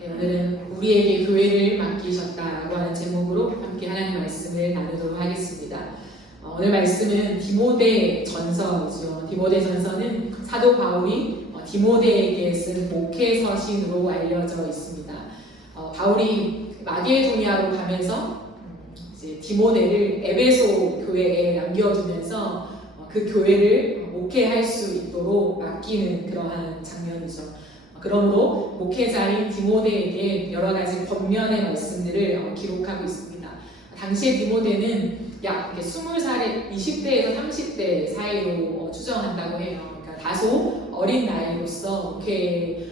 네, 오늘은 우리에게 교회를 맡기셨다라고 하는 제목으로 함께 하나님 말씀을 나누도록 하겠습니다. 오늘 말씀은 디모데 전서이죠. 디모데 전서는 사도 바울이 디모데에게 쓴 목회 서신으로 알려져 있습니다. 바울이 마게도니아로 가면서 이제 디모데를 에베소 교회에 남겨두면서 그 교회를 목회할 수 있도록 맡기는 그러한 장면이죠. 그러므로 목회자인 디모데에게 여러 가지 권면의 말씀들을 기록하고 있습니다. 당시에 디모데는 약 20살에 20대에서 30대 사이로 추정한다고 해요. 그러니까 다소 어린 나이로서 목회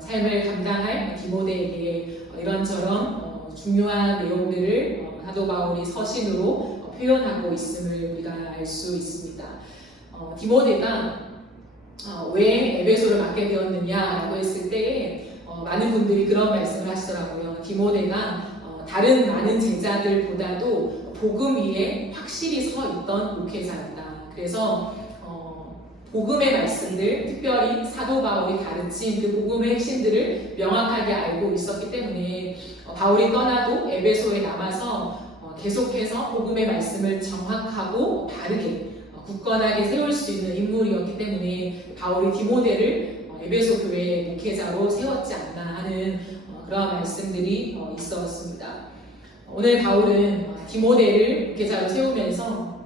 삶을 감당할 디모데에게 이런저런 중요한 내용들을 사도 바울이 서신으로 표현하고 있음을 우리가 알 수 있습니다. 디모데가 왜 에베소를 맡게 되었느냐라고 했을 때에 많은 분들이 그런 말씀을 하시더라고요. 디모데가 다른 많은 제자들보다도 복음 위에 확실히 서 있던 목회자였다. 그래서 복음의 말씀들, 특별히 사도 바울이 가르친 그 복음의 핵심들을 명확하게 알고 있었기 때문에 바울이 떠나도 에베소에 남아서 계속해서 복음의 말씀을 정확하고 바르게 굳건하게 세울 수 있는 인물이었기 때문에 바울이 디모데를 에베소 교회의 목회자로 세웠지 않나 하는 그런 말씀들이 있었습니다. 오늘 바울은 디모데를 목회자로 세우면서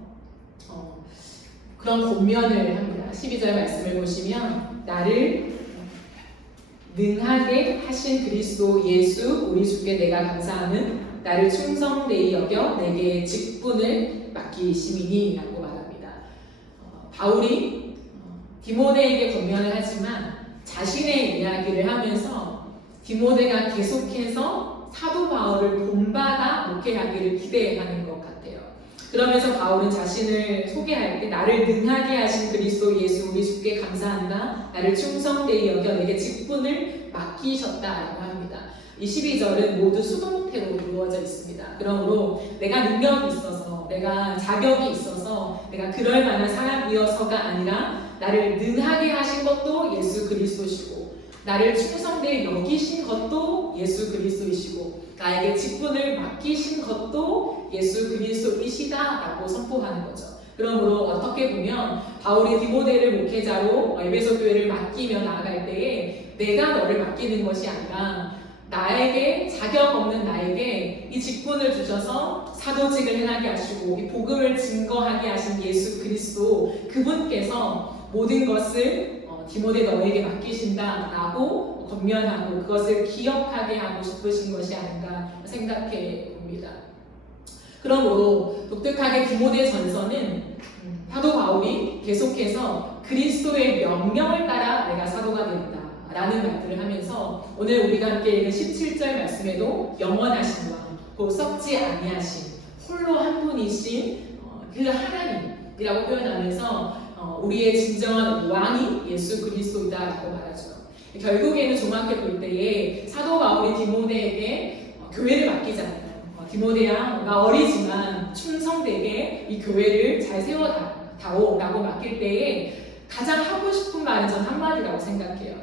그런 권면을 합니다. 12절 말씀을 보시면 나를 능하게 하신 그리스도 예수 우리 주께 내가 감사하는 나를 충성되이 여겨 내게 직분을 맡기심이니 라고 말합니다. 바울이 디모데에게 권면을 하지만 자신의 이야기를 하면서 디모데가 계속해서 사도 바울을 본받아 목회하기를 기대하는 것 같아요. 그러면서 바울은 자신을 소개할 때 나를 능하게 하신 그리스도 예수 우리 주께 감사한다. 나를 충성되이 여겨 내게 직분을 맡기셨다라고 합니다. 이 12절은 모두 수동태로 이루어져 있습니다. 그러므로 내가 능력이 있어서 내가 자격이 있어서 내가 그럴 만한 사람이어서가 아니라 나를 능하게 하신 것도 예수 그리스도시고 나를 충성되이 여기신 것도 예수 그리스도이시고 나에게 직분을 맡기신 것도 예수 그리스도이시다라고 선포하는 거죠. 그러므로 어떻게 보면 바울이 디모데를 목회자로 에베소 교회를 맡기며 나아갈 때에 내가 너를 맡기는 것이 아니라 나에게 자격 없는 나에게 이 직분을 주셔서 사도직을 행하게 하시고 이 복음을 증거하게 하신 예수 그리스도 그분께서 모든 것을 디모데 너에게 맡기신다라고 권면하고 그것을 기억하게 하고 싶으신 것이 아닌가 생각해 봅니다. 그러므로 독특하게 디모데 전서는 사도 바울이 계속해서 그리스도의 명령을 따라 내가 사도가 되었다 라는 말들을 하면서 오늘 우리가 함께 읽은 17절 말씀에도 영원하신 왕, 곧 썩지 아니하신 홀로 한 분이신 그 하나님이라고 표현하면서 우리의 진정한 왕이 예수 그리스도이다라고 말하죠. 결국에는 종합해 볼 때에 사도 바울이 디모데에게 교회를 맡기잖아요. 디모데야, 나 어리지만 충성되게 이 교회를 잘 세워다오라고 맡길 때에 가장 하고 싶은 말은 전 한마디라고 생각해요.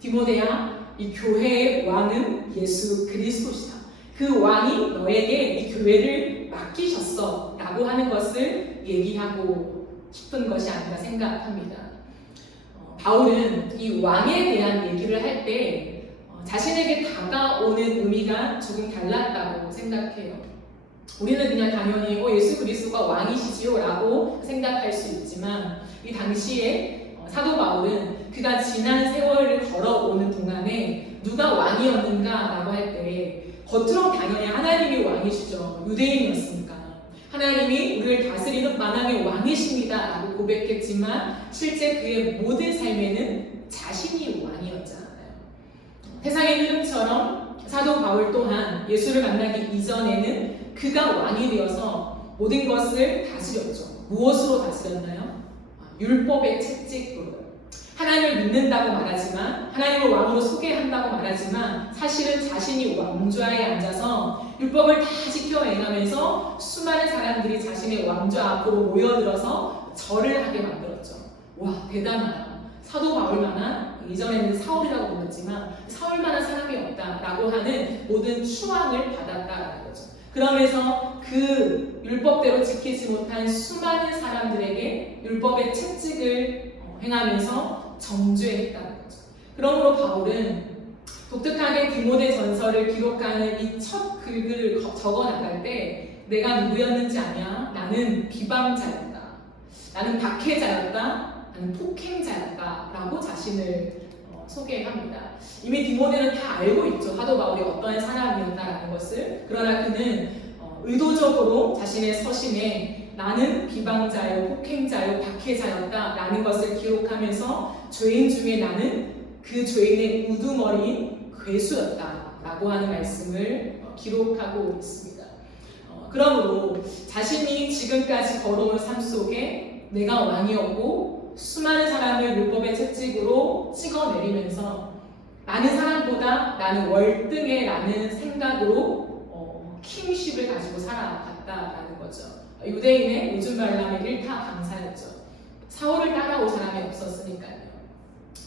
디모데야, 이 교회의 왕은 예수 그리스도시다. 그 왕이 너에게 이 교회를 맡기셨어 라고 하는 것을 얘기하고 싶은 것이 아닌가 생각합니다. 바울은 이 왕에 대한 얘기를 할 때 자신에게 다가오는 의미가 조금 달랐다고 생각해요. 우리는 그냥 당연히 예수 그리스도가 왕이시지요 라고 생각할 수 있지만 이 당시에 사도 바울은 그가 지난 세월을 걸어오는 동안에 누가 왕이었는가 라고 할 때 겉으로 당연히 하나님이 왕이시죠. 유대인이었으니까 하나님이 우리를 다스리는 만왕의 왕이십니다 라고 고백했지만 실제 그의 모든 삶에는 자신이 왕이었잖아요. 세상의 흐름처럼 사도 바울 또한 예수를 만나기 이전에는 그가 왕이 되어서 모든 것을 다스렸죠. 무엇으로 다스렸나요? 율법의 채찍으로. 하나님을 믿는다고 말하지만 하나님을 왕으로 소개한다고 말하지만 사실은 자신이 왕좌에 앉아서 율법을 다 지켜 행하면서 수많은 사람들이 자신의 왕좌 앞으로 모여들어서 절을 하게 만들었죠. 와, 대단하다. 사도 바울만한 이전에는 사울이라고 불렀지만 사울만한 사람이 없다라고 하는 모든 추앙을 받았다라는 거죠. 그러면서 그 율법대로 지키지 못한 수많은 사람들에게 율법의 채찍을 행하면서 정죄했다는 거죠. 그러므로 바울은 독특하게 디모데 전서를 기록하는 이 첫 글을 적어 나갈 때 내가 누구였는지 아냐? 나는 비방자였다. 나는 박해자였다. 나는 폭행자였다. 라고 자신을 소개합니다. 이미 디모데는 다 알고 있죠. 사도 바울이 어떠한 사람이었다라는 것을. 그러나 그는 의도적으로 자신의 서신에 나는 비방자요, 폭행자요, 박해자였다라는 것을 기록하면서 죄인 중에 나는 그 죄인의 우두머리인 괴수였다라고 하는 말씀을 기록하고 있습니다. 그러므로 자신이 지금까지 걸어온 삶 속에 내가 왕이었고 수많은 사람을 율법의 채찍으로 찍어내리면서 많은 사람보다 나는 월등해라는 생각으로 킹십을 가지고 살아갔다라는 거죠. 유대인의 요즘 말로 하면 일타 강사였죠. 사울을 따라올 사람이 없었으니까요.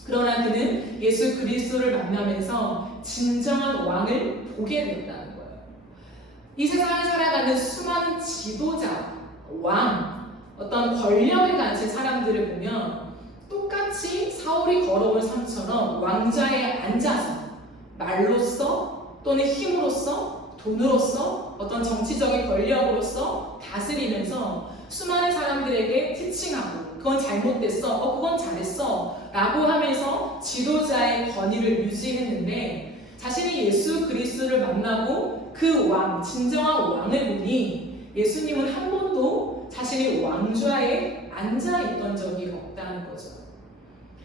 그러나 그는 예수 그리스도를 만나면서 진정한 왕을 보게 되었다는 거예요. 이 세상을 살아가는 수많은 지도자, 왕, 어떤 권력을 가진 사람들을 보면 똑같이 사울이 걸어온 삶처럼 왕좌에 앉아서 말로써 또는 힘으로써 돈으로써 어떤 정치적인 권력으로서 다스리면서 수많은 사람들에게 티칭하고 그건 잘못됐어, 그건 잘했어 라고 하면서 지도자의 권위를 유지했는데 자신이 예수 그리스도를 만나고 그 왕, 진정한 왕을 보니 예수님은 한 번도 자신이 왕좌에 앉아있던 적이 없다는 거죠.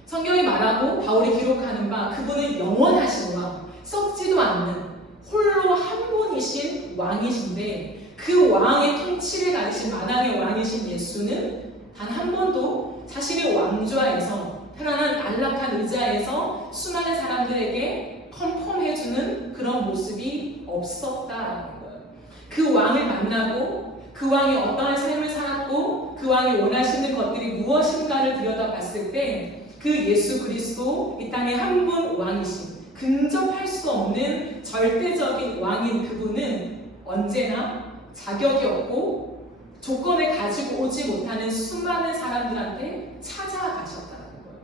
성경이 말하고 바울이 기록하는 바 그분은 영원하신 왕, 썩지도 않는 홀로 한 분이신 왕이신데 그 왕의 통치를 가지신 만왕의 왕이신 예수는 단 한 번도 자신의 왕좌에서 편안한 안락한 의자에서 수많은 사람들에게 컨펌해주는 그런 모습이 없었다라는 거예요. 그 왕을 만나고 그 왕이 어떠한 삶을 살았고 그 왕이 원하시는 것들이 무엇인가를 들여다봤을 때 그 예수 그리스도 이 땅에 한 분 왕이신 근접할 수 없는 절대적인 왕인 그분은 언제나 자격이 없고 조건을 가지고 오지 못하는 수많은 사람들한테 찾아가셨다는 거예요.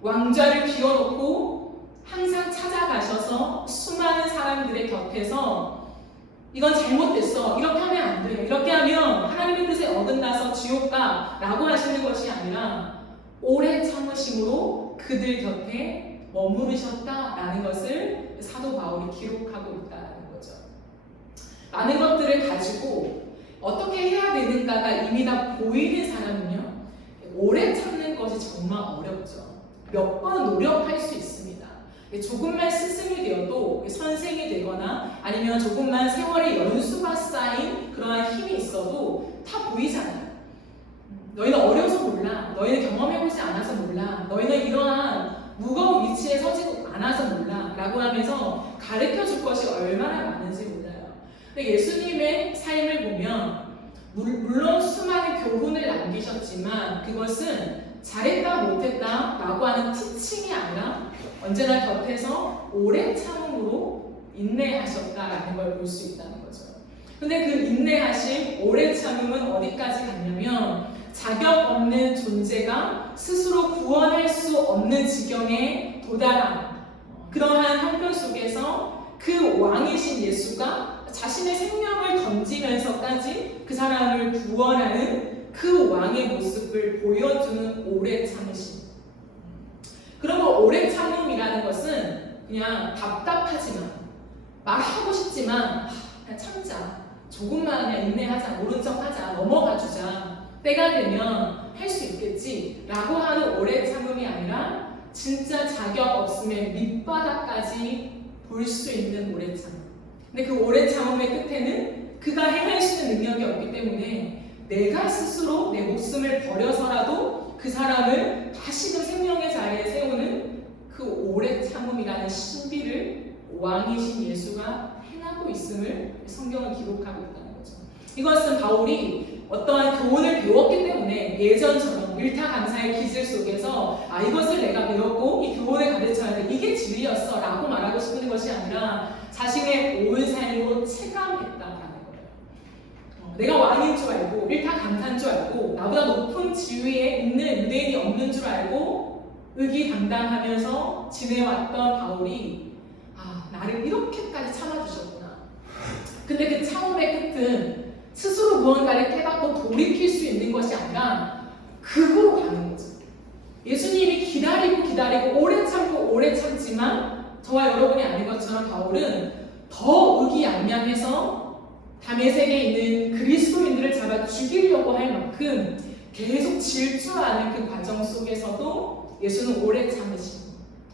왕좌를 비워놓고 항상 찾아가셔서 수많은 사람들의 곁에서 이건 잘못됐어, 이렇게 하면 안 돼, 이렇게 하면 하나님의 뜻에 어긋나서 지옥 가 라고 하시는 것이 아니라 오래 참으심으로 그들 곁에 머무르셨다라는 것을 사도 바울이 기록하고 있다는 거죠. 많은 것들을 가지고 어떻게 해야 되는가가 이미 다 보이는 사람은요, 오래 참는 것이 정말 어렵죠. 몇 번 노력할 수 있습니다. 조금만 스승이 되어도 선생이 되거나 아니면 조금만 세월의 연수가 쌓인 그러한 힘이 있어도 다 보이잖아요. 너희는 어려서 몰라. 너희는 경험해보지 않아서 몰라. 너희는 이러한 무거운 위치에 서지 않아서 몰라. 라고 하면서 가르쳐줄 것이 얼마나 많은지 몰라요. 근데 예수님의 삶을 보면 물론 수많은 교훈을 남기셨지만 그것은 잘했다 못했다 라고 하는 티칭이 아니라 언제나 곁에서 오래 참음으로 인내하셨다라는 걸 볼 수 있다는 거죠. 근데 그 인내하심, 오래 참음은 어디까지 갔냐면 자격 없는 존재가 스스로 구원할 수 없는 지경에 도달한 그러한 형편 속에서 그 왕이신 예수가 자신의 생명을 던지면서까지 그 사람을 구원하는 그 왕의 모습을 보여주는 오래 참으심. 그러면 오래 참음이라는 것은 그냥 답답하지만 말하고 싶지만 그냥 참자, 조금만 그냥 인내하자, 모른 척하자, 넘어가주자, 때가 되면 할 수 있겠지 라고 하는 오래 참음이 아니라 진짜 자격 없으면 밑바닥까지 볼 수 있는 오래 참음. 근데 그 오래 참음의 끝에는 그가 행할 수 있는 능력이 없기 때문에 내가 스스로 내 목숨을 버려서라도 그 사람을 다시금 생명의 자리에 세우는 그 오래 참음이라는 신비를 왕이신 예수가 행하고 있음을 성경은 기록하고 있다는 거죠. 이것은 바울이 어떠한 교훈을 배웠기 때문에 예전처럼 일타 강사의 기질 속에서 이것을 내가 배웠고 이 교훈을 가르쳐 알았다라는 거예요. 내가 왕인 줄 알고 일타 강사인 줄 알고 나보다 높은 지위에 있는 유대인이 없는 줄 알고 의기당당하면서 지내왔던 바울이 나를 이렇게까지 참아주셨구나. 근데 그 참음의 끝은 스스로 무언가를 깨닫고 돌이킬 수 있는 것이 아니라 극으로 가는 거죠. 예수님이 기다리고 오래 참지만 저와 여러분이 아는 것처럼 바울은 더 의기양양해서 다메섹에 있는 그리스도인들을 잡아 죽이려고 할 만큼 계속 질주하는 그 과정 속에서도 예수는 오래 참으심.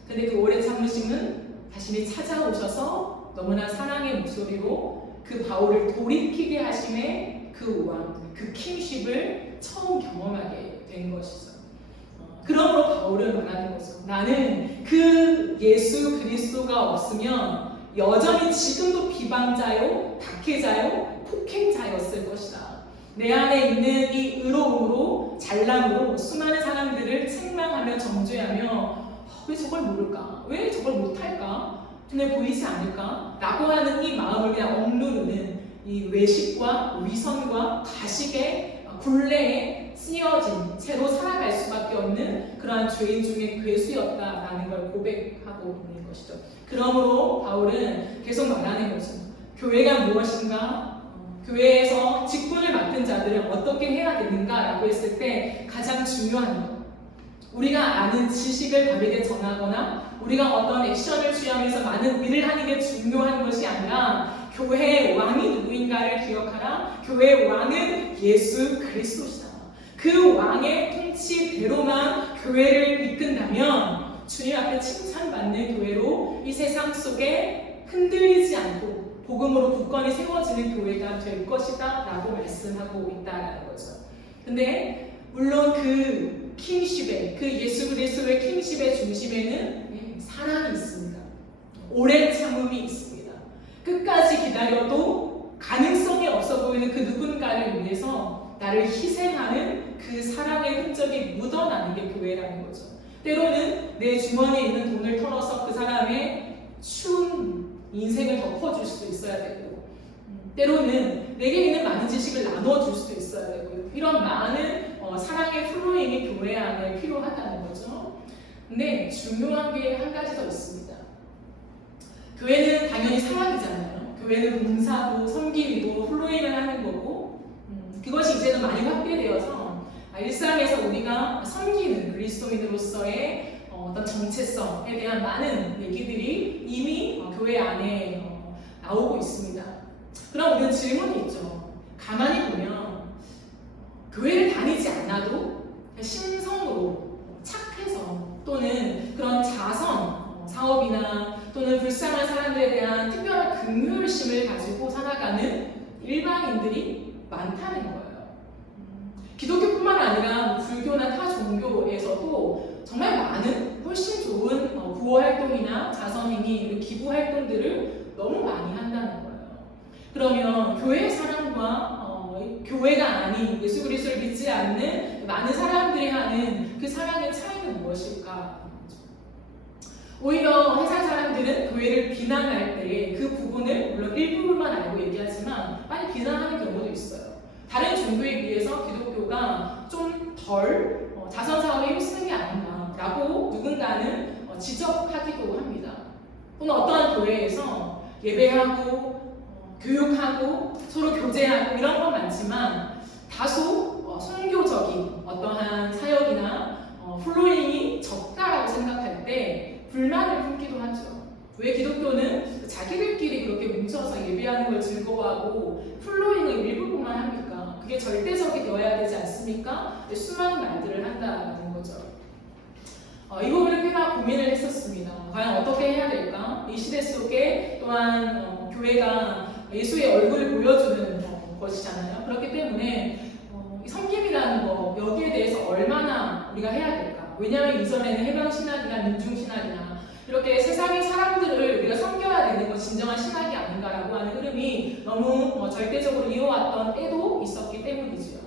근데 그 오래 참으심은 자신이 찾아오셔서 너무나 사랑의 목소리로 그 바울을 돌이키게 하심에 그 왕, 그 킹십을 처음 경험하게 된 것이죠. 그러므로 바울은 말하는 거죠. 나는 그 예수 그리스도가 없으면 여전히 지금도 비방자요, 박해자요, 폭행자였을 것이다. 내 안에 있는 이 의로움으로, 잘남으로 수많은 사람들을 책망하며 정죄하며 왜 저걸 모를까? 왜 저걸 못할까? 눈에 보이지 않을까? 라고 하는 이 마음을 그냥 억누르는 이 외식과 위선과 가식의 굴레에 쓰여진 채로 살아갈 수밖에 없는 그러한 죄인 중에 괴수였다라는 걸 고백하고 있는 것이죠. 그러므로 바울은 계속 말하는 거죠. 교회가 무엇인가? 교회에서 직분을 맡은 자들은 어떻게 해야 되는가라고 했을 때 가장 중요한 것. 우리가 아는 지식을 바르게 전하거나 우리가 어떤 액션을 취하면서 많은 일을 하는 게 중요한 것이 아니라 교회의 왕이 누구인가를 기억하라. 교회의 왕은 예수 그리스도시다. 그 왕의 통치대로만 교회를 이끈다면 주님 앞에 칭찬받는 교회로 이 세상 속에 흔들리지 않고 복음으로 굳건히 세워지는 교회가 될 것이다 라고 말씀하고 있다는 거죠. 근데 물론 그 킹십의, 그 예수 그리스도의 킹십의 중심에는 사랑이 있습니다. 오랜 참음이 있습니다. 끝까지 기다려도 가능성이 없어 보이는 그 누군가를 위해서 나를 희생하는 그 사랑의 흔적이 묻어나는 게 교회라는 거죠. 때로는 내 주머니에 있는 돈을 털어서 그 사람의 추운 인생을 덮어줄 수도 있어야 되고, 때로는 내게 있는 많은 지식을 나눠줄 수도 있어야 되고, 이런 많은 사랑의 플로잉이 교회 안에 필요하다는 거죠. 근데 중요한 게 한 가지 더 있습니다. 교회는 당연히 사랑이잖아요. 교회는 봉사고 섬김이고 플로잉을 하는 거고, 그것이 이제는 많이 확대되어서 일상에서 우리가 섬기는 그리스도인으로서의 어떤 정체성에 대한 많은 얘기들이 이미 교회 안에 나오고 있습니다. 그럼 우리는 질문이 있죠. 가만히 보면 교회를 다니지 않아도 심성으로 착해서 또는 그런 자선 사업이나 또는 불쌍한 사람들에 대한 특별한 긍휼심을 가지고 살아가는 일반인들이 많다는 거예요. 기독교뿐만 아니라 불교나 타 종교에서도 정말 많은 훨씬 좋은 구호 활동이나 자선 행위, 기부 활동들을 너무 많이 한다는 거예요. 그러면 교회의 사랑과 교회가 아닌 예수 그리스도를 믿지 않는 많은 사람들이 하는 그 사랑의 차이는 무엇일까? 오히려 세상 사람들은 교회를 비난할 때 그 부분을 물론 일부분만 알고 얘기하지만 많이 비난하는 경우도 있어요. 다른 종교에 비해서 기독교가 좀 덜 자선 사업에 힘쓰는 게 아닌가라고 누군가는 지적하기도 합니다. 또는 어떠한 교회에서 예배하고 교육하고 서로 교제하고 이런 건 많지만 다소 선교적인 어떠한 사역이나 플로잉이 적다라고 생각할 때 불만을 품기도 하죠. 왜 기독교는 자기들끼리 그렇게 뭉쳐서 예배하는 걸 즐거워하고 플로잉을 일부분만 합니까? 그게 절대적이 되어야 되지 않습니까? 수많은 말들을 한다는 거죠. 이 부분을 꽤나 고민을 했었습니다. 과연 어떻게 해야 될까? 이 시대 속에 또한 교회가 예수의 얼굴을 보여주는 것이잖아요. 그렇기 때문에 섬김이라는 거 여기에 대해서 얼마나 우리가 해야 될까? 왜냐하면 이전에는 해방신학이나 민중신학이나 이렇게 세상의 사람들을 우리가 섬겨야 되는 건 진정한 신학이 아닌가라고 하는 흐름이 너무 절대적으로 이어왔던 때도 있었기 때문이죠.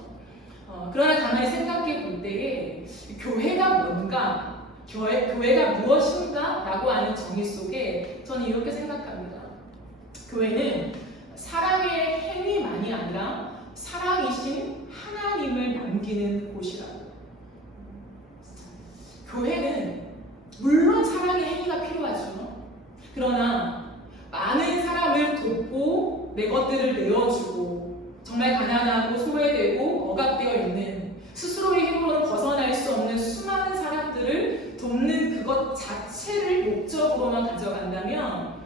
그러나 가만히 생각해 볼 때에 교회가 뭔가, 교회가 무엇인가 라고 하는 정의 속에 저는 이렇게 생각합니다. 교회는 사랑의 행위만이 아니라 사랑이신 하나님을 남기는 곳이라고. 교회는 물론 사랑의 행위가 필요하죠. 그러나 많은 사람을 돕고 내 것들을 내어주고 정말 가난하고 소외되고 억압되어 있는 스스로의 힘으로는 벗어날 수 없는 수많은 사람들을 돕는 그것 자체를 목적으로만 가져간다면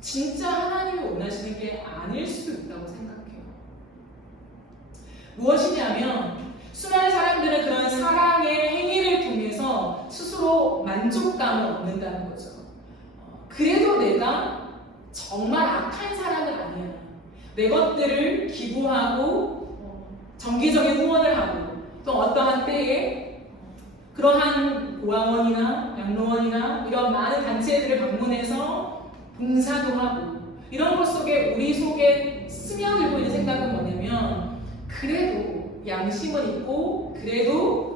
진짜 하나님이 원하시는 게 아닐 수도 있다고 생각해요. 무엇이냐면 수많은 사람들은 그런 사랑의 행위를 통해서 스스로 만족감을 얻는다는 거죠. 그래도 내가 정말 악한 사람은 아니야. 내 것들을 기부하고 정기적인 후원을 하고 또 어떠한 때에 그러한 고아원이나 양로원이나 이런 많은 단체들을 방문해서 봉사도 하고 이런 것 속에 우리 속에 스며들고 있는 생각은 뭐냐면 그래도 양심은 있고 그래도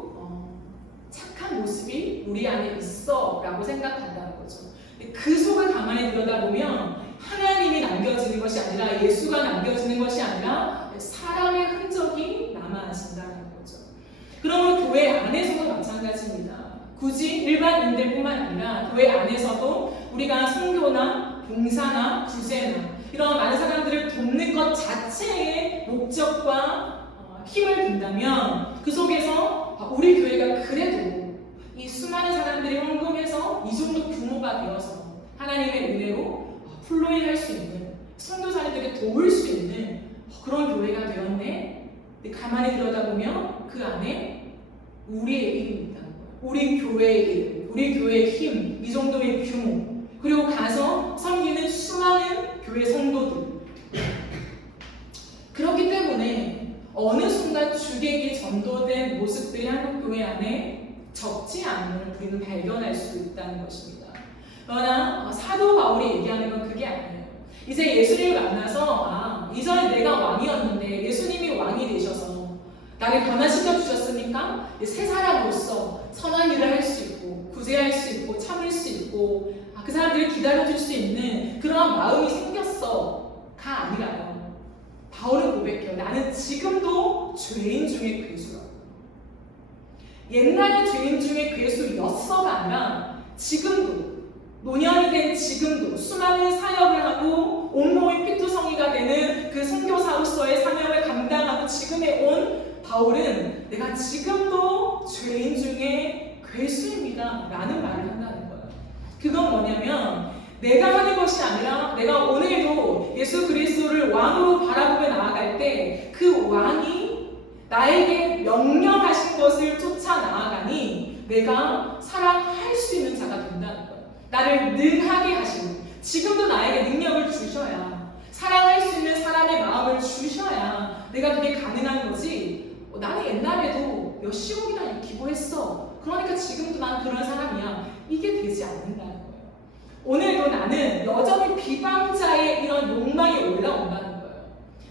착한 모습이 우리 안에 있어 라고 생각한다는 거죠. 그 속을 가만히 들여다보면 하나님이 남겨지는 것이 아니라 예수가 남겨지는 것이 아니라 사람의 흔적이 남아진다는 거죠. 그러면 교회 안에서도 마찬가지입니다. 굳이 일반인들뿐만 아니라 교회 안에서도 우리가 선교나 봉사나 구제나 이런 많은 사람들을 돕는 것 자체의 목적과 힘을 둔다면 그 속에서 우리 교회가 그래도 이 수많은 사람들이 헌금해서 이 정도 규모가 되어서 하나님의 은혜로 플로잉 할 수 있는 선교사님들에게 도울 수 있는 그런 교회가 되었네. 가만히 들여다보면 그 안에 우리의 이름이 있다는 거예요. 우리 교회의 이름, 우리 교회의 힘, 이 정도의 규모, 그리고 가서 섬기는 수많은 교회 성도들. 그렇기 때문에 어느 순간 주객이 전도된 모습들이 한국교회 안에 적지 않은 우리는 발견할 수 있다는 것입니다. 그러나 사도 바울이 얘기하는 건 그게 아니에요. 이제 예수님을 만나서 이전에 내가 왕이었는데 예수님이 왕이 되셔서 나를 변화시켜 주셨으니까 새 사람으로서 선한 일을 할 수 있고 구제할 수 있고 참을 수 있고 그 사람들을 기다려줄 수 있는 그러한 마음이 생겼어가 아니라요. 바울은 고백해요. 나는 지금도 죄인 중에 괴수라고. 옛날에 죄인 중에 괴수였어가 아니라 지금도 노년이 된 지금도 수많은 사역을 하고 온몸이 피투성이가 되는 그 선교사로서의 사명을 감당하고 지금에 온 바울은 내가 지금도 죄인 중에 괴수입니다 라는 말을 한다는 거예요. 그건 뭐냐면 내가 하는 것이 아니라 내가 오늘도 예수 그리스도를 왕으로 바라보며 나아갈 때 그 왕이 나에게 명령하신 것을 쫓아 나아가니 내가 사랑할 수 있는 자가 된다는 거예요. 나를 능하게 하시는, 지금도 나에게 능력을 주셔야, 사랑할 수 있는 사람의 마음을 주셔야 내가 그게 가능한 거지. 나는 옛날에도 몇십억이나 기부했어. 그러니까 지금도 난 그런 사람이야. 이게 되지 않는다는 거예요. 오늘도 나는 여전히 비방자의 이런 욕망이 올라온다는 거예요.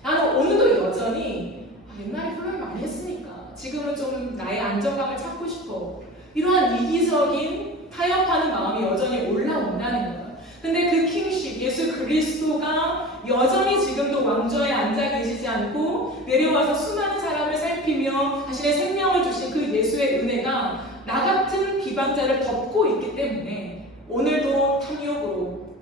나는 오늘도 여전히 옛날에 플로잉 많이 했으니까 지금은 좀 나의 안정감을 찾고 싶어. 이러한 이기적인 타협하는 마음이 여전히 올라온다는 거예요. 근데 그 킹십, 예수 그리스도가 여전히 지금도 왕좌에 앉아 계시지 않고 내려와서 수많은 사람을 살피며 자신의 생명을 주신 그 예수의 은혜가 나 같은 비방자를 덮고 있기 때문에 오늘도 탐욕으로,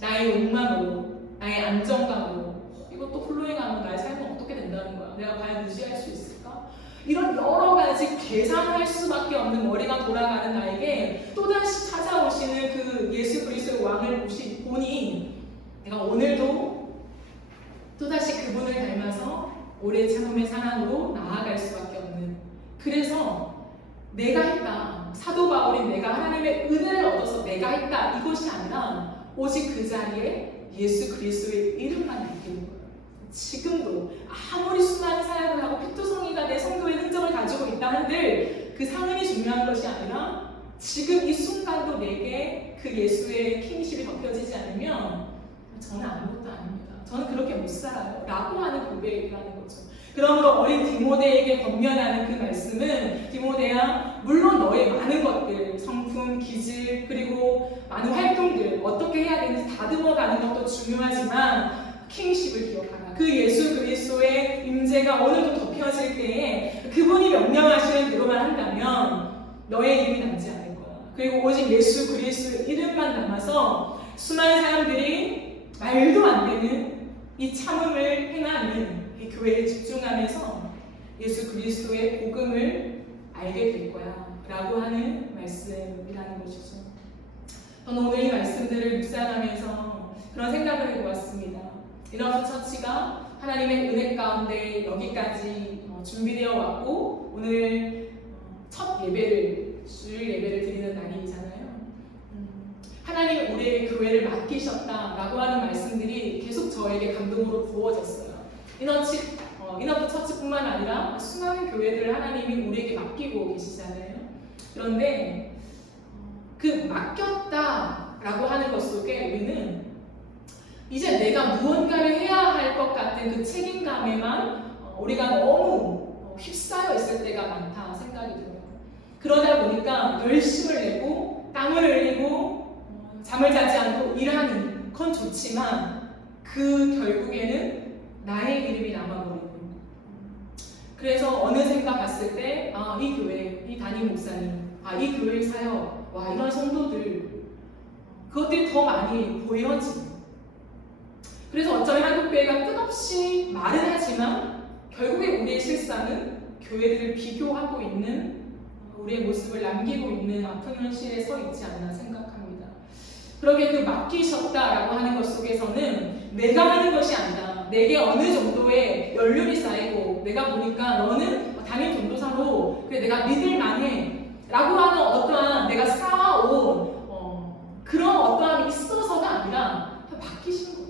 나의 욕망으로, 나의 안정감으로 이것도 플로잉하면 나의 삶은 어떻게 된다는 거야? 내가 과연 유지할 수 있을까? 이런 여러 가지 계산할 수밖에 없는 머리가 돌아가는 나에게 또다시 찾아오시는 그 예수 그리스도의 왕을 보니 내가 오늘도 또다시 그분을 닮아서 오래 참음의 사랑으로 나아갈 수밖에 없는, 그래서 내가 했다, 사도 바울인 내가 하나님의 은혜를 얻어서 내가 했다, 이것이 아니라 오직 그 자리에 예수 그리스도의 이름만 남기는 거예요. 지금도 아무리 수많은 사역을 하고 피투성이가 내 성도의 흔적을 가지고 있다 한들 그 상흔이 중요한 것이 아니라 지금 이 순간도 내게 그 예수의 킹십이 덮여지지 않으면 저는 아무것도 아닙니다. 저는 그렇게 못 살아요 라고 하는 고백이라는 거죠. 그러므로 어린 디모데에게 권면하는 그 말씀은, 디모데야, 물론 너의 많은 것들, 성품, 기질, 그리고 많은 활동들 어떻게 해야 되는지 다듬어가는 것도 중요하지만 킹십을 기억하라. 그 예수 그리스도의 임재가 오늘도 덮여질 때에 그분이 명령하시는 대로만 한다면 너의 이름이 남지 않을 거야. 그리고 오직 예수 그리스도의 이름만 남아서 수많은 사람들이 말도 안 되는 이 참음을 행하는 이 교회에 집중하면서 예수 그리스도의 복음을 알게 될 거야 라고 하는 말씀이라는 것이죠. 저는 오늘 이 말씀들을 묵상하면서 그런 생각을 해보았습니다. 이너프 처치가 하나님의 은혜 가운데 여기까지 준비되어 왔고 오늘 첫 예배를 주일 예배를 드리는 날이잖아요. 하나님이 우리에게 교회를 맡기셨다라고 하는 말씀들이 계속 저에게 감동으로 부어졌어요. 이너프 처치뿐만 아니라 수많은 교회들을 하나님이 우리에게 맡기고 계시잖아요. 그런데 그 맡겼다라고 하는 것 속에 우리는 이제 내가 무언가를 해야 할 것 같은 그 책임감에만 우리가 너무 휩싸여 있을 때가 많다 생각이 들어요. 그러다 보니까 열심을 내고 땀을 흘리고 잠을 자지 않고 일하는 건 좋지만 그 결국에는 나의 이름이 남아버리는. 그래서 어느샌가 봤을 때 이 교회, 이 담임 목사님, 이 교회 사역, 이런 성도들 그것들이 더 많이 보여지고 그래서 어쩌면 한국교회가 끝없이 말은 하지만 결국에 우리의 실상은 교회들을 비교하고 있는 우리의 모습을 남기고 있는 아픈 현실에 서 있지 않나 생각합니다. 그러게 그 맡기셨다라고 하는 것 속에서는 내가 하는 것이 아니라 내게 어느 정도의 연륜이 쌓이고 내가 보니까 너는 담임 전도사로 그래 내가 믿을만해 라고 하는 어떠한 내가 쌓아온 그런 어떠함이 있어서가 아니라 맡기신 거예요.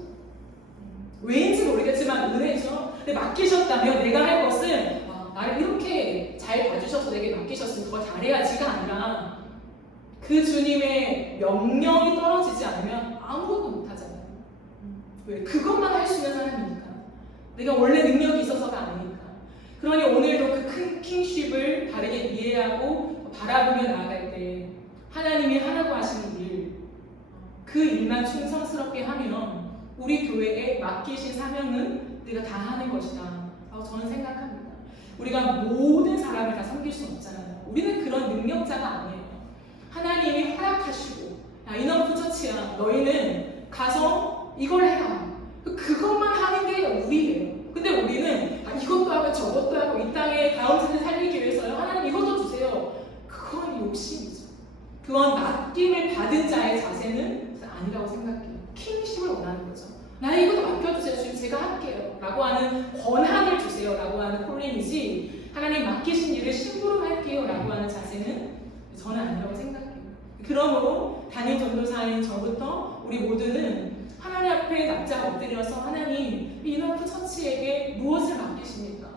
왜인지 모르겠지만 은혜죠. 근데 맡기셨다면 내가 할 것은 나를 이렇게 잘 봐주셔서 내게 맡기셨으면 더 잘해야지가 아니라 그 주님의 명령이 떨어지지 않으면 아무것도 못하잖아요. 왜? 그것만 할 수 있는 사람이니까. 내가 원래 능력이 있어서가 아니니까. 그러니 오늘도 그 큰 킹쉽을 바르게 이해하고 바라보며 나아갈 때 하나님이 하라고 하시는 일, 그 일만 충성스럽게 하면 우리 교회에 맡기신 사명은 우리가 다 하는 것이다 라고 저는 생각합니다. 우리가 모든 사람을 다 섬길 수는 없잖아요. 우리는 그런 능력자가 아니에요. 하나님이 허락하시고 이너프 처치야 너희는 가서 이걸 해라. 그것만 하는 게 우리예요. 근데 우리는 이것도 하고 저것도 하고 이 땅에 다음 세대 살리기 위해서요. 하나님 이것도 주세요. 그건 욕심이죠. 그건 맡김을 받은 자의 자세는 아니라고 생각해요. 킹십을 원하는 거죠. 나의 이것도 맡겨주세요. 지금 제가 할게요. 라고 하는 권한을 주세요. 라고 하는 콜림이지 하나님 맡기신 일을 심부름할게요. 라고 하는 자세는 저는 아니라고 생각해요. 그러므로 담임 전도사인 저부터 우리 모두는 하나님 앞에 납작 엎드려서 하나님 이 이너프 처치에게 무엇을 맡기십니까?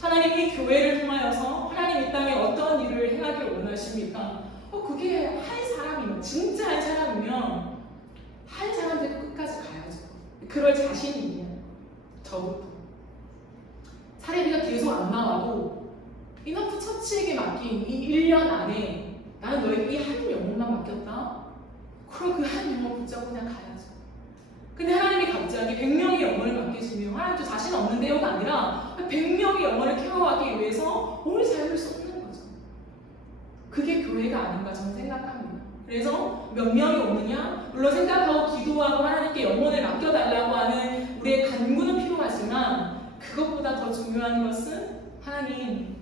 하나님 이 교회를 통하여서 하나님 이 땅에 어떤 일을 행하기를 원하십니까? 그게 한 사람이면 진짜 한 사람이면 한 사람들 끝까지 가야죠. 그럴 자신이 있냐면 저부터 사례비가 계속 안 나와도 이너프 처치에게 맡긴 이 1년 안에 나는 너에게 이 한 영혼만 맡겼다? 그럼 그 한 영혼 붙잡고 그냥 가야죠. 근데 하나님이 갑자기 100명의 영혼을 맡기시면 하나님도 자신 없는데요가 아니라 100명의 영혼을 케어하기 위해서 오늘 삶을 쏟는 거죠. 그게 교회가 아닌가 저는 생각합니다. 그래서 몇 명이 오느냐? 물론 생각하고 기도하고 하나님께 영혼을 맡겨달라고 하는 우리의 간구는 필요하지만 그것보다 더 중요한 것은 하나님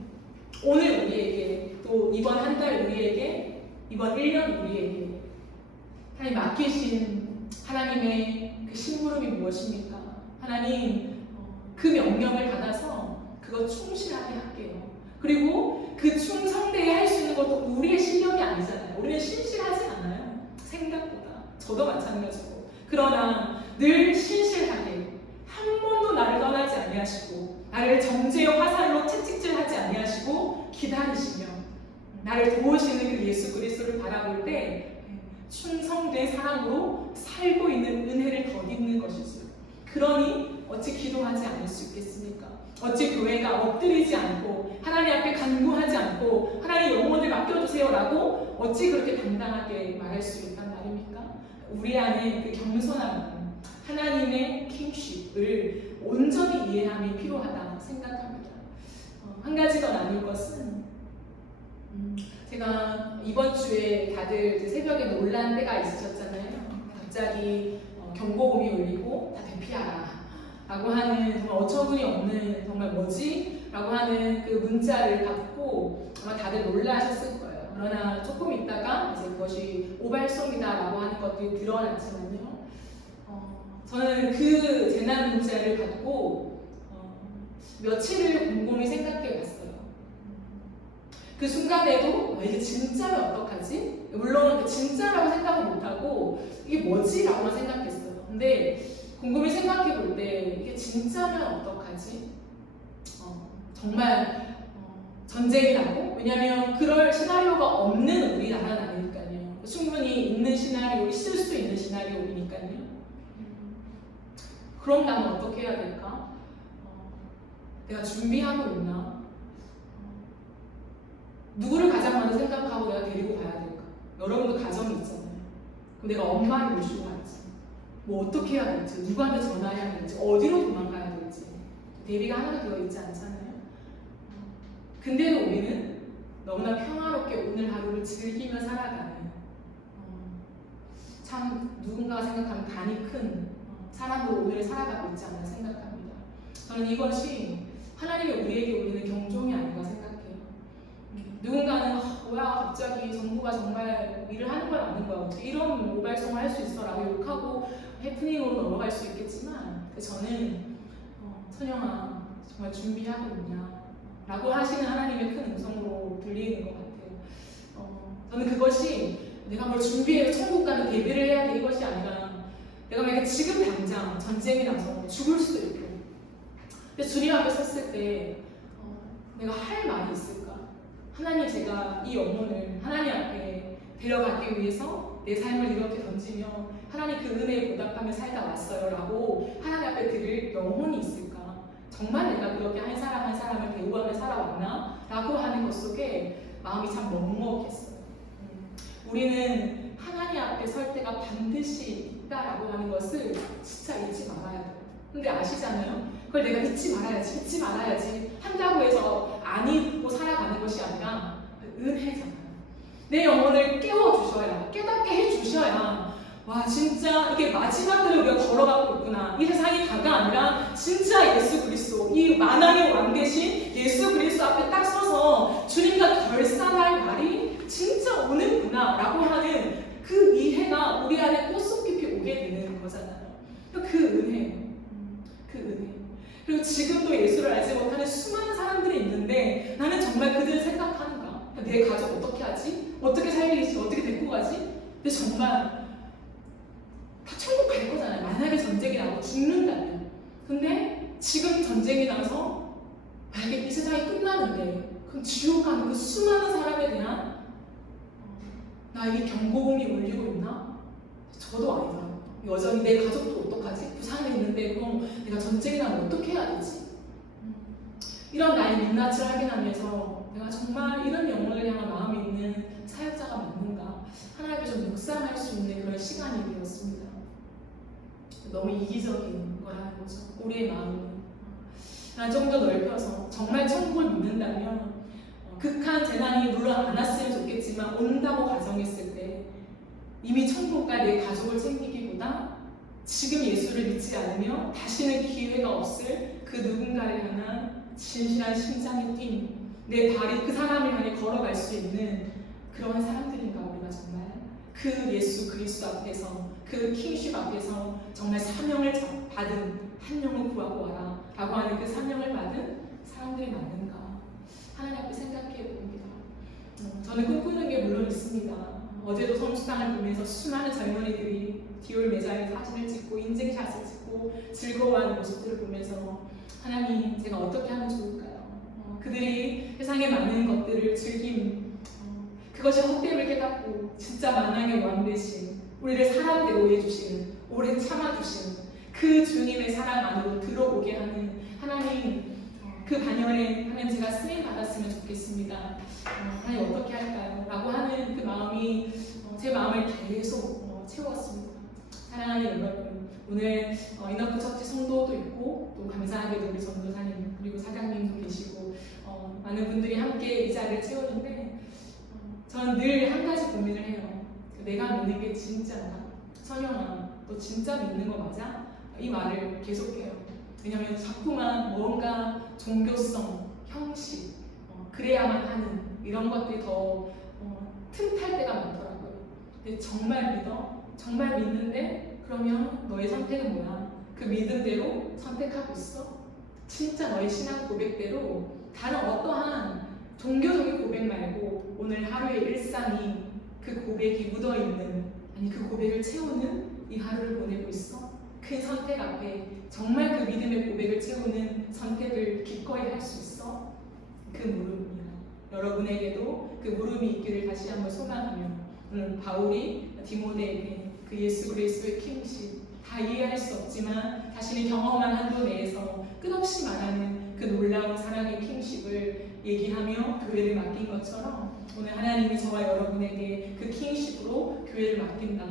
오늘 우리에게 또 이번 한 달 우리에게 이번 1년 우리에게 하나님 맡기신 하나님의 그 심부름이 무엇입니까? 하나님 그 명령을 받아서 그거 충실하게 할게요. 그리고 그 충성되게 할 수 있는 것도 우리의 실력이 아니잖아요. 우리는 신실하지 않아요. 생각보다. 저도 마찬가지고. 그러나 늘 신실하게 한 번도 나를 떠나지 아니하시고 나를 정죄의 화살로 채찍질하지 아니하시고 기다리시며 나를 도우시는 그 예수 그리스도를 바라볼 때 충성된 사람으로 살고 있는 은혜를 덧입는 것이죠. 그러니 어찌 기도하지 않을 수 있겠습니까? 어찌 교회가 엎드리지 않고 하나님 앞에 간구하지 않고 하나님 영혼을 맡겨주세요 라고 어찌 그렇게 당당하게 말할 수 있단 말입니까? 우리 안에 그 겸손함, 하나님의 킹십을 온전히 이해함이 필요하다 생각합니다. 한 가지 더 나눌 것은 제가 이번 주에 다들 새벽에 놀란 때가 있으셨잖아요. 갑자기 경보음이 울리고 다 대피하라 라고 하는 정말 어처구니 없는 정말 뭐지? 라고 하는 그 문자를 받고 아마 다들 놀라셨을 거예요. 그러나 조금 있다가 이제 그것이 오발송이다 라고 하는 것들이 드러났지만요. 저는 그 재난 문자를 받고 며칠을 곰곰이 생각해 봤어요. 그 순간에도 이게 진짜면 어떡하지? 물론 진짜라고 생각을 못하고 이게 뭐지? 라고만 생각했어요. 근데 곰곰이 생각해 볼 때 이게 진짜면 어떡하지? 정말 전쟁이 나고, 왜냐하면 그럴 시나리오가 없는 우리나라는 아니니까요. 충분히 있는 시나리오, 있을 수 있는 시나리오이니까요. 그럼 나는 어떻게 해야 될까? 내가 준비하고 있나? 누구를 가장 먼저 생각하고 내가 데리고 가야 될까? 여러분도 가정이 있잖아요. 그럼 내가 엄마를 모시고 갈지, 뭐 어떻게 해야 될지, 누구한테 전화해야 될지, 어디로 도망가야 될지 대비가 하나가 되어 있지 않잖아요. 근데도 우리는 너무나 평화롭게 오늘 하루를 즐기며 살아가는 참 누군가가 생각하면 간이 큰 사람으로 오늘을 살아가고 있지 않나 생각합니다. 저는 이것이 하나님이 우리에게 올리는 경종이 아닌가 생각해요. 누군가는 뭐야 갑자기 정부가 정말 일을 하는 건 아닌 거야, 어떻게 이런 모발송을 할 수 있어 라고 욕하고 해프닝으로 넘어갈 수 있겠지만, 저는 선영아 정말 준비하고 있냐 라고 하시는 하나님의 큰 음성으로 들리는 것 같아요. 저는 그것이 내가 뭘 준비해서 천국 가는 대비를 해야 돼 이것이 아니라, 내가 만약에 지금 당장 전쟁이 나서 죽을 수도 있고, 근데 주님 앞에 섰을 때 내가 할 말이 있을까? 하나님, 제가 이 영혼을 하나님 앞에 데려가기 위해서 내 삶을 이렇게 던지며 하나님 그 은혜에 보답하며 살다 왔어요 라고 하나님 앞에 드릴 영혼이 있을까? 정말 내가 그렇게 한 사람 한 사람을 대우하며 살아왔나? 라고 하는 것 속에 마음이 참 먹먹했어요. 우리는 하나님 앞에 설 때가 반드시 있다라고 하는 것을 진짜 잊지 말아야 돼요. 근데 아시잖아요? 그걸 내가 잊지 말아야지 한다고 해서 안 잊고 살아가는 것이 아니라 은혜잖아요. 내 영혼을 깨워주셔야, 깨닫게 해주셔야, 와 진짜 이게 마지막으로 우리가 걸어가고 있구나, 이 세상이 다가 아니라 진짜 예수 그리스도, 이 만왕의 왕 대신 예수 그리스도 앞에 딱 서서 주님과 결산할 날이 진짜 오는구나 라고 하는 그 이해가 우리 안에 꽃속깊이 오게 되는 거잖아요. 그 은혜예요. 그 은혜. 그리고 지금도 예수를 알지 못하는 수많은 사람들이 있는데 나는 정말 그들을 생각하는가? 내 가족 어떻게 하지? 어떻게 살리지? 어떻게 데리고 가지? 근데 정말 다 천국 갈 거잖아요. 만약에 전쟁이 나고 죽는다면. 근데 지금 전쟁이 나서 만약에 이 세상이 끝나는데 그럼 지옥 가는 그 수많은 사람에 대한 나에게 경고음이 울리고 있나? 저도 아니더라고요. 여전히 내 가족도 어떡하지? 부산에 있는데 그럼 내가 전쟁이 나면 어떻게 해야 되지? 이런 나의 민낯을 확인하면서 내가 정말 이런 영혼을 향한 마음이 있는 사역자가 맞는가? 하나님 앞에 좀 묵상할 수 있는 그런 시간이 되었습니다. 너무 이기적인 거라는 거죠. 우리의 마음이 좀 더 넓혀서 정말 천국을 믿는다면 극한 재난이 물론 안 왔으면 좋겠지만 온다고 가정했을 때 이미 천국과 내 가족을 챙기기보다 지금 예수를 믿지 않으며 다시는 기회가 없을 그 누군가를 향한 진실한 심장의 뛴, 내 발이 그 사람을 향해 걸어갈 수 있는 그런 사람들인가, 우리가 정말 그 예수 그리스도 앞에서, 그 킹십 앞에서 정말 사명을 받은, 한 영혼 구하고 와라 라고 하는 그 사명을 받은 사람들이 맞는가 하나님 앞에 생각해 봅니다. 저는 꿈꾸는 게 물론 있습니다. 어제도 성수당을 보면서 수많은 젊은이들이 디올 매장에 사진을 찍고 인증샷을 찍고 즐거워하는 모습들을 보면서 하나님, 제가 어떻게 하면 좋을까요? 그들이 세상의 많은 것들을 즐김, 그것이 헛됨을 깨닫고 진짜 만왕의 왕 대신 우리를 사람대로 해주시는, 오래 참아주시는 그 주님의 사랑 안으로 들어오게 하는 하나님, 그 반열에 하나님 제가 쓰임 받았으면 좋겠습니다. 하나님 어떻게 할까요? 라고 하는 그 마음이 제 마음을 계속 채웠습니다. 사랑하는 여러분, 오늘 이너프 처치 성도도 있고 또 감사하게도 우리 전도사님 그리고 사장님도 계시고 많은 분들이 함께 이 자리를 채우는데 저는 늘 한 가지 고민을 해요. 내가 믿는 게 진짜나? 선영아, 너 진짜 믿는 거 맞아? 이 말을 계속해요. 왜냐하면 자꾸만 뭔가 종교성, 형식, 그래야만 하는 이런 것들이 더 틈탈 때가 많더라고요. 근데 정말 믿어? 정말 믿는데 그러면 너의 선택은 뭐야? 그 믿음대로 선택하고 있어? 진짜 너의 신앙 고백대로 다른 어떠한 종교적인 고백 말고 오늘 하루의 일상이 그 고백이 묻어있는, 아니 그 고백을 채우는 이 하루를 보내고 있어? 큰 선택 앞에 정말 그 믿음의 고백을 채우는 선택을 기꺼이 할 수 있어? 그 물음이야. 여러분에게도 그 물음이 있기를 다시 한번 소망하며 오늘 바울이 디모데에게 그 예수 그리스도의 킹십 다 이해할 수 없지만 자신이 경험한 한도 내에서 끝없이 말하는 그 놀라운 사랑의 킹십을 얘기하며 교회를 맡긴 것처럼 오늘 하나님이 저와 여러분에게 그 킹십으로 교회를 맡긴다.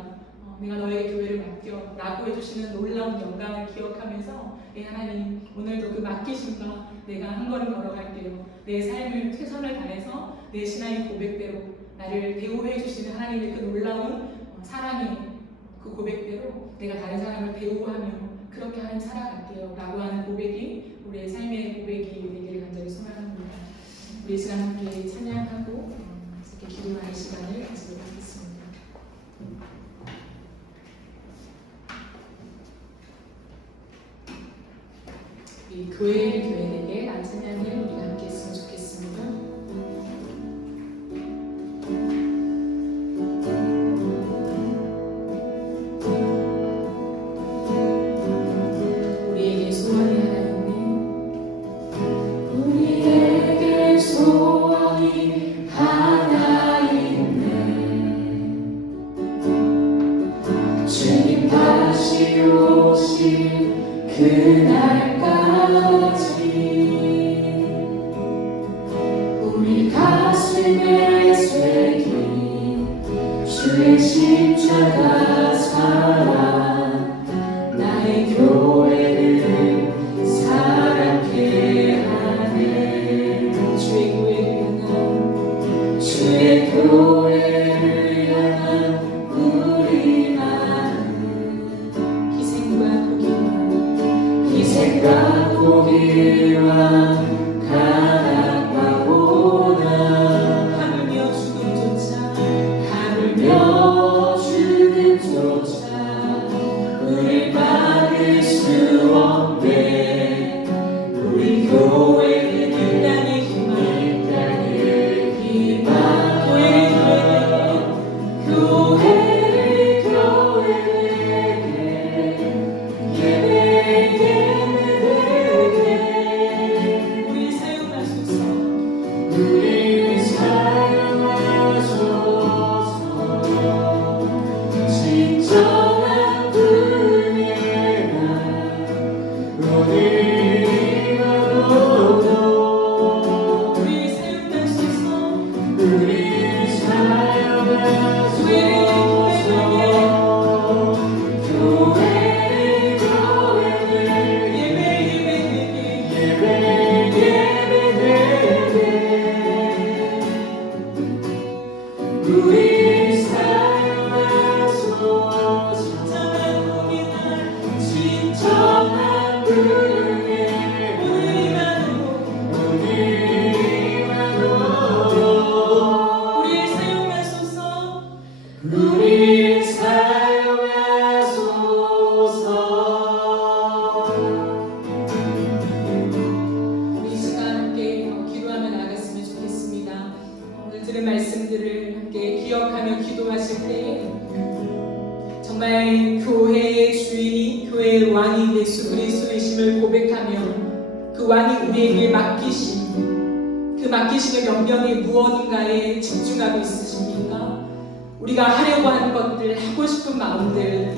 내가 너에게 교회를 맡겨 라고 해주시는 놀라운 영광을 기억하면서 하나님 오늘도 그 맡기심과 내가 한 걸음 걸어갈게요. 내 삶을 최선을 다해서 내 신앙의 고백대로 나를 대우해 주시는 하나님의 그 놀라운 사랑의 그 고백대로 내가 다른 사람을 대우하며 그렇게 하는 살아갈게요 라고 하는 고백이 우리의 삶의 고백이 되기를 간절히 소망합니다. 우리 시간 함께 찬양하고 이렇게 기도하는 시간을 가지도록 하겠습니다. 이 교회되게 난 찬양을 우리가 함께 했으면 좋겠습니다. 우리에게 소원이 하나 있네. 우리에게 소원이 하나 있네. 주님 다시 오실 그날까지 우리 가슴에 새긴 주의 십자가 사랑 나의 교회를 사랑케 하네. 주의 교회를 향한 우리 마음 희생과 포기와 가난과 고난 하물며 죽음조차 우릴 막을 수 없네. 우리 교회는 이 땅의 희망 말씀들을 함께 기억하며 기도하실 때 정말 교회의 주인이 교회의 왕이 예수 그리스도이심을 고백하며 그 왕이 우리에게 맡기신 그 맡기심의 명령이 무엇인가에 집중하고 있으십니까? 우리가 하려고 하는 것들, 하고 싶은 마음들,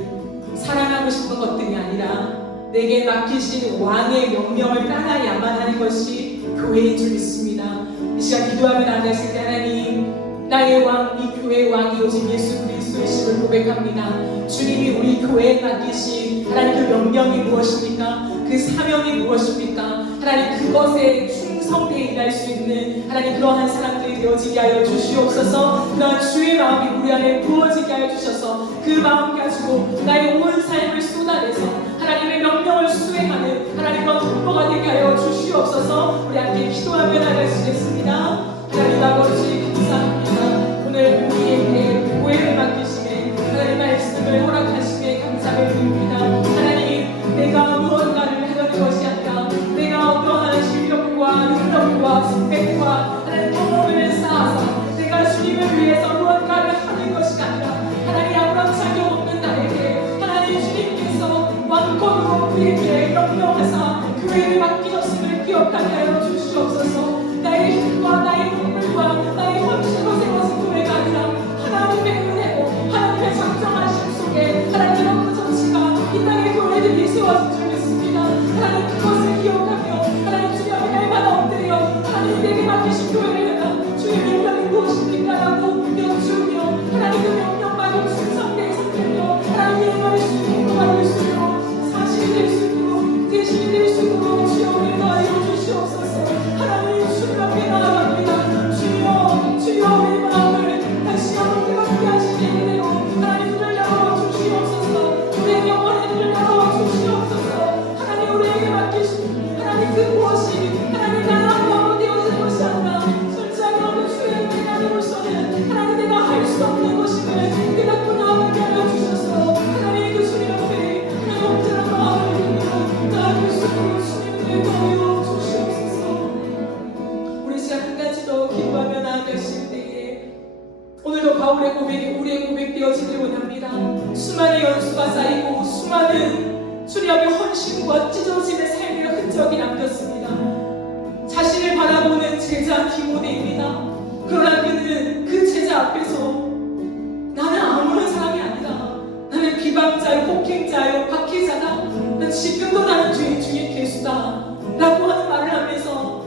사랑하고 싶은 것들이 아니라 내게 맡기신 왕의 명령을 따라야만 하는 것이 교회인 줄 믿습니다. 이 시간 기도하며 나아갔을 때 하나님, 나의 왕, 이 교회의 왕이 오직 예수 그리스도 그리스도이심을 고백합니다. 주님이 우리 교회에 맡기신 하나님 그 명령이 무엇입니까? 그 사명이 무엇입니까? 하나님 그것에 충성되게 일할 수 있는 하나님 그러한 사람들이 되어지게 하여 주시옵소서. 그러한 주의 마음이 우리 안에 부어지게 하여 주셔서 그 마음 가지고 나의 온 삶을 쏟아내서 하나님의 명령을 수행하는 하나님 그런 통로가 되게 하여 주시옵소서. 우리 함께 기도하며 나가시겠습니다. 하나님 아버지 감사합니다. 오늘 우리에게 교회를 맡기심에 하나님 말씀을 허락하심에 감사를 드립니다. 하나님 내가 무언가를 하려는 것이 아니라 내가 어떠한 실력과 능력과 스펙과 하나님 경험을 쌓아서 내가 주님을 위해서 무언가를 하는 것이 아니라 하나님 아무런 자격 없는 나에게 하나님 주님께서 왕권으로 우리에게 명령하사 교회를 맡기셨음을 기억하게 하여 주시옵소서. 나의 힘과 나의 눈물과 나의 헌신으로 세워진 교회가 아니라 하나님의 은혜로 하나님의 작정하심 속에 하나님의 그 전치가 이 땅의 교회들이 세워진 줄 믿습니다. 하나님 그것을 기억하며 하나님 주님 앞에 날마다 엎드려 하나님 내게 맡기신 교회를 내가 주의 명령이 무엇입니까? 라고 여쭈며 하나님 그 명령만을 순성되게 섬기며 하나님의 영광을 주님 도와줄 수 있도록 사실이 될 수 있도록 대신이 될 수 있도록 주여 우리 도와여 주시옵소서. 하나님 주님 앞에 나아갑니다. 주여 주여 우리 마음을 다시 한번 뜨겁게 하시는 은혜로 하나님 눈을 열어주시옵소서. 우리의 영혼의 눈을 열어주시옵소서. 하나님 우리에게 맡기신 하나님 그 무엇이 하나님 나라 마음으로 되어지는 것이 아니라 솔직하게 어느 주의 은혜가 아니로서는 하나님 내가 할 수 없는 것임을 깨닫고 나아가게 하여 주셔서 하나님 그 주님 앞에 하나님 엎드린 마음을 들고 나아갈 수 있도록 주님을 도와여 주시옵소서. 우리 시간 한 가지 더 기도하며 나아가실 때에 오늘도 바울의 고백이 우리의 고백되어지길 원합니다. 수많은 연수가 쌓이고 수많은 주님 앞에 헌신과 찢어지는 삶의 흔적이 남겼습니다. 자신을 바라보는 제자 디모데입니다. 그러나 그는 그 제자 앞에서 나는 아무런 사람이 아니다. 나는 비방자요, 폭행자요, 박해자다. 난 지금도 나는 죄인 중에 괴수다. 라고 하는 말을 하면서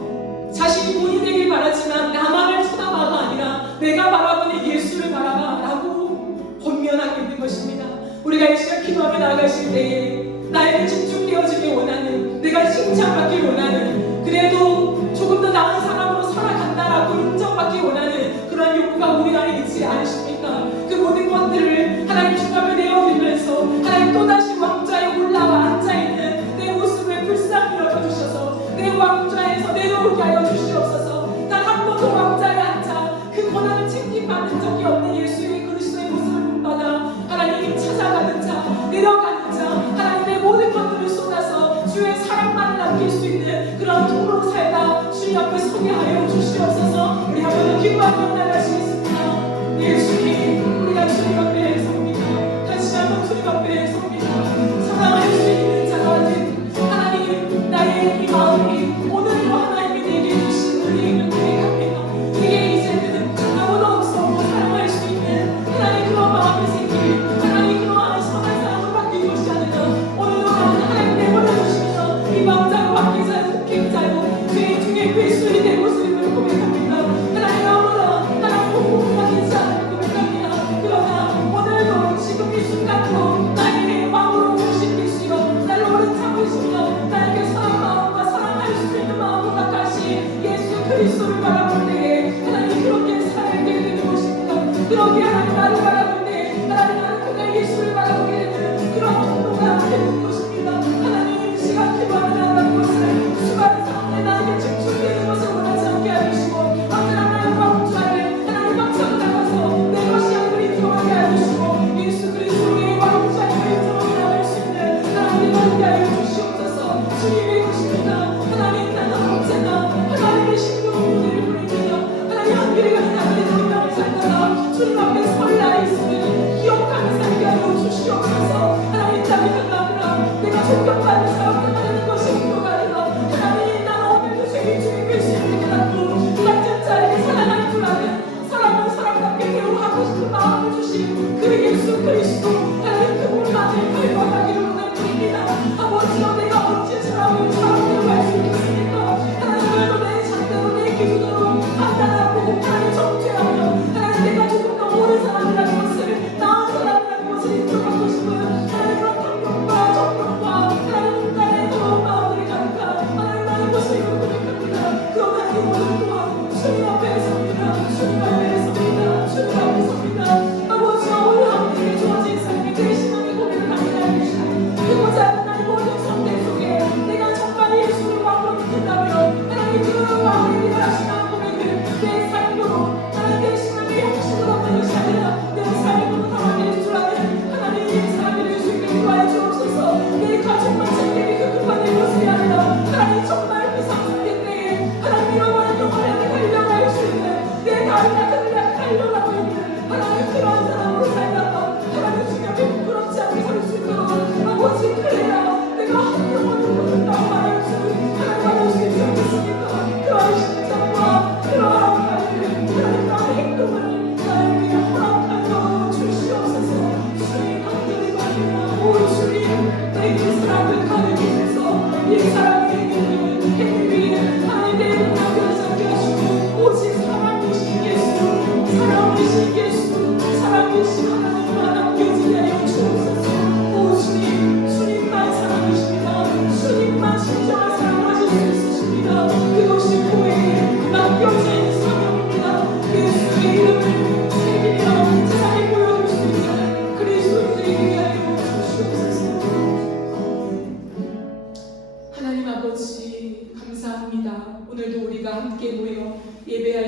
자신이 본인 되길 바라지만 나만을 쳐다봐가 아니라 내가 바라보는 예수를 바라봐 라고 권면하고 있는 것입니다. 우리가 이 시간 기도하며 나아가실 때에 나에게 집중되어지길 원하는, 내가 칭찬받길 원하는, 그래도 조금 더 나은 사람으로 살아간다라고 인정받기 원하는 그런 욕구가 우리 안에 있지 않으십니까? 그 모든 것들을 하나님 주 앞에 내어드리면서 하나님 또다시 왕좌에 올라와 앉아있는 내 모습을 불쌍히 여겨주셔서 내 왕좌에서 내려오게 하여 주시옵소서. 단 한 번도 왕좌에 앉아 그 권한을 챙김받은 적이 없는 예수의 그리스도의 모습을 본받아 하나님 찾아가는 자, 내려가는 자, 하나님의 모든 것들을 쏟아서 주의 사랑만을 남길 수 있는 그런 통로로 살다 주님 앞에 서게 하여 주시옵소서. 우리 한번 기도하며 나가시겠습니다. 예수님, 우리가 주님 앞에 섭니다. 다시 한번 주님 앞에 섭니다. 사랑할 수 있는 자가 된 하나님, 나의 이 마음이 오늘도 하나님이 내게 주신 은혜임을 고백합니다. 내게 이제는 아무도 없어도 사랑할 수 있는 하나님 그런 마음이 생길, 하나님 그러한 선한 사람으로 바뀐 것이 아니라 오늘도 나는 하나님 내버려주시면서 이 왕자로 바뀌자요, 폭행자요, 죄인 중에 괴수이 된 모습을 고백합니다. 하나님 아무나 하나님 공공하기 않을 고백합니다. 그러나 오늘도 지금 이 순간도 나에게 마음으로 주시기시여 나를 오래 참으시며 나에게 선한 마음과 사랑할 수 있는 마음으로 바꿔시 예수 그리스도를 바라볼 때에 하나님 그렇게 살게 되는 것입니다. 그렇게 하나님 나를 바라볼 때 하나님 나는 그날 예수를 바라보게 되는 그런 통로가 되는 것입니다. 하나님 이 시간 기도하며 나아가는 것을 수많은 사람들이 나에게 집중되는 것을 원하지 않게 해주시고 언제나 나의 왕좌를 하나님 박차고 나가서 내 것이 아니라 인정하게 해주시고 예수 그리스도의 왕좌에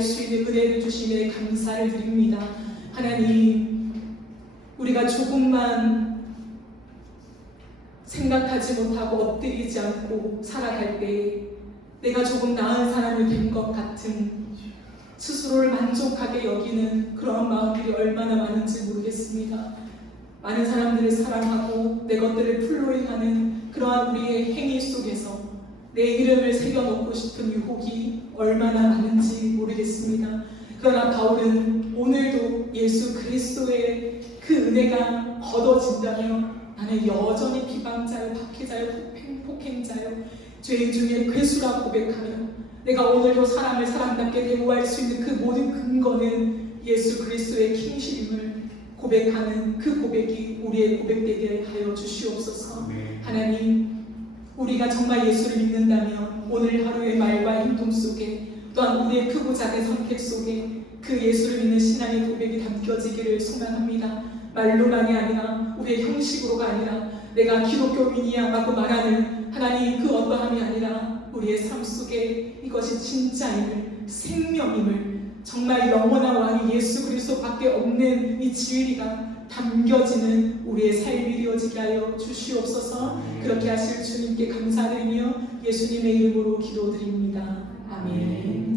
수 있는 은혜를 주시며 감사를 드립니다. 하나님, 우리가 조금만 생각하지 못하고 엎드리지 않고 살아갈 때 내가 조금 나은 사람이 된 것 같은 스스로를 만족하게 여기는 그런 마음들이 얼마나 많은지 모르겠습니다. 많은 사람들을 사랑하고 내 것들을 풀로이 하는 그러한 우리의 행위 속에서 내 이름을 새겨놓고 싶은 유혹이 얼마나 많은지 모르겠습니다. 그러나 바울은 오늘도 예수 그리스도의 그 은혜가 걷어진다면 나는 여전히 비방자요, 박해자요, 폭행자요, 죄인 중에 괴수라 고백하며 내가 오늘도 사람을 사람답게 대우할 수 있는 그 모든 근거는 예수 그리스도의 킹실임을 고백하는 그 고백이 우리의 고백되게 하여 주시옵소서. 하나님, 우리가 정말 예수를 믿는다면 오늘 하루의 말과 행동 속에 또한 우리의 크고 작은 선택 속에 그 예수를 믿는 신앙의 고백이 담겨지기를 소망합니다. 말로만이 아니라 우리의 형식으로가 아니라 내가 기독교인이야 라고 말하는 하나님 그 어떠함이 아니라 우리의 삶 속에 이것이 진짜임을, 생명임을, 정말 영원한 왕이 예수 그리스도밖에 없는 이 진리가 담겨지는 우리의 삶이 되어지게 하여 주시옵소서. 그렇게 하실 주님께 감사드리며 예수님의 이름으로 기도드립니다. 아멘.